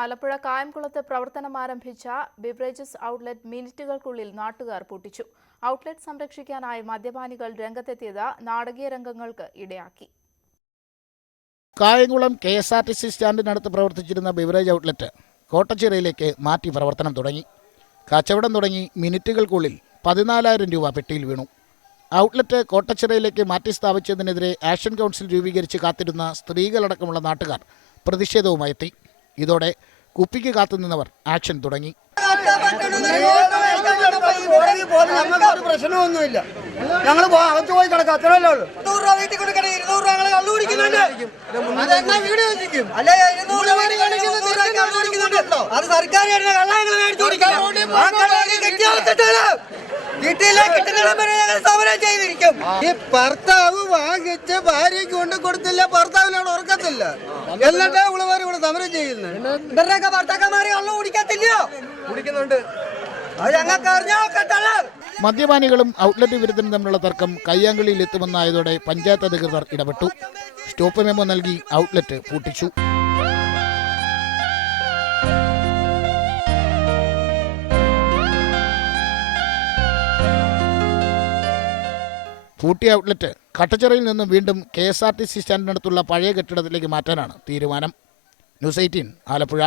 ആലപ്പുഴ കായംകുളത്ത് പ്രവർത്തനം ആരംഭിച്ച ബിവറേജസ് ഔട്ട്ലെറ്റ് മിനിറ്റുകൾക്കുള്ളിൽ നാട്ടുകാർ പൂട്ടിച്ചു. ഔട്ട്ലെറ്റ് സംരക്ഷിക്കാനായി മദ്യപാനികൾ രംഗത്തെത്തിയത് നാടകീയ രംഗങ്ങൾക്ക് ഇടയാക്കി. കായംകുളം KSRTC സ്റ്റാൻഡിനടുത്ത് പ്രവർത്തിച്ചിരുന്ന ബിവറേജ് ഔട്ട്ലെറ്റ് കോട്ടച്ചിറയിലേക്ക് മാറ്റി പ്രവർത്തനം തുടങ്ങി. കച്ചവടം തുടങ്ങി മിനിറ്റുകൾക്കുള്ളിൽ 14,000 രൂപ പെട്ടിയിൽ വീണു. ഔട്ട്ലെറ്റ് കോട്ടച്ചിറയിലേക്ക് മാറ്റി സ്ഥാപിച്ചതിനെതിരെ ആക്ഷൻ കൗൺസിൽ രൂപീകരിച്ച് കാത്തിരുന്ന സ്ത്രീകളടക്കമുള്ള നാട്ടുകാർ പ്രതിഷേധവുമായി എത്തി. ഇതോടെ കുപ്പിക്ക് കാത്തുനിന്നവർ ആക്ഷൻ തുടങ്ങി. പ്രശ്നമൊന്നുമില്ല, ഞങ്ങൾ അകത്ത് പോയി കിടക്കാം, അത്രയല്ലേ ഉള്ളൂ. അത് സർക്കാർ ഈ ഭർത്താവ് വാങ്ങിച്ച് ഭാര്യയ്ക്ക് കൊണ്ട് കൊടുത്തില്ല, ഭർത്താവിനോട് ഉറക്കത്തില്ല, എന്നിട്ട് ഉള്ളവർ ഇവിടെ സമരം ചെയ്യുന്നത്. ഇവരുടെയൊക്കെ ഭർത്താക്കന്മാരെ കള്ളു കുടിക്കത്തില്ലയോ? കുടിക്കുന്നുണ്ട്. മദ്യപാനികളും ഔട്ട്ലെറ്റ് വിരുദ്ധനും തമ്മിലുള്ള തർക്കം കയ്യാങ്കളിയിലെത്തുമെന്നായതോടെ പഞ്ചായത്ത് അധികൃതർ ഇടപെട്ടു. സ്റ്റോപ്പ് മെമ്മോ നൽകി ഔട്ട്ലെറ്റ് പൂട്ടിച്ചു. പൂട്ടിയ ഔട്ട്ലെറ്റ് കട്ടച്ചിറയിൽ നിന്നും വീണ്ടും KSRTC സ്റ്റാൻഡിനടുത്തുള്ള പഴയ കെട്ടിടത്തിലേക്ക് മാറ്റാനാണ് തീരുമാനം. ന്യൂസ് 18 ആലപ്പുഴ.